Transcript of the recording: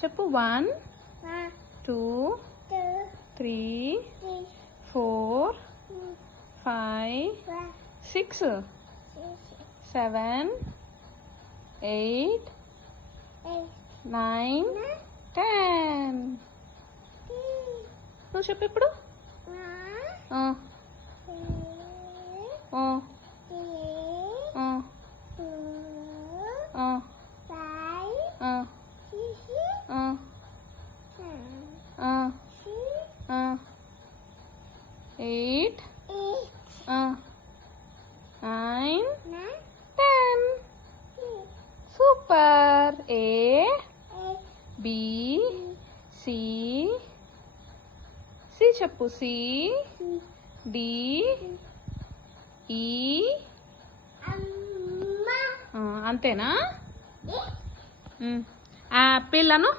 చెప్పు 1 2 3 4 5 6 7 8 9 10 నువ్వు చెప్పు ఇప్పుడు eight 9 10 super A B C C చెప్పు సి డి ఈ అంతేనా యాపిల్ అను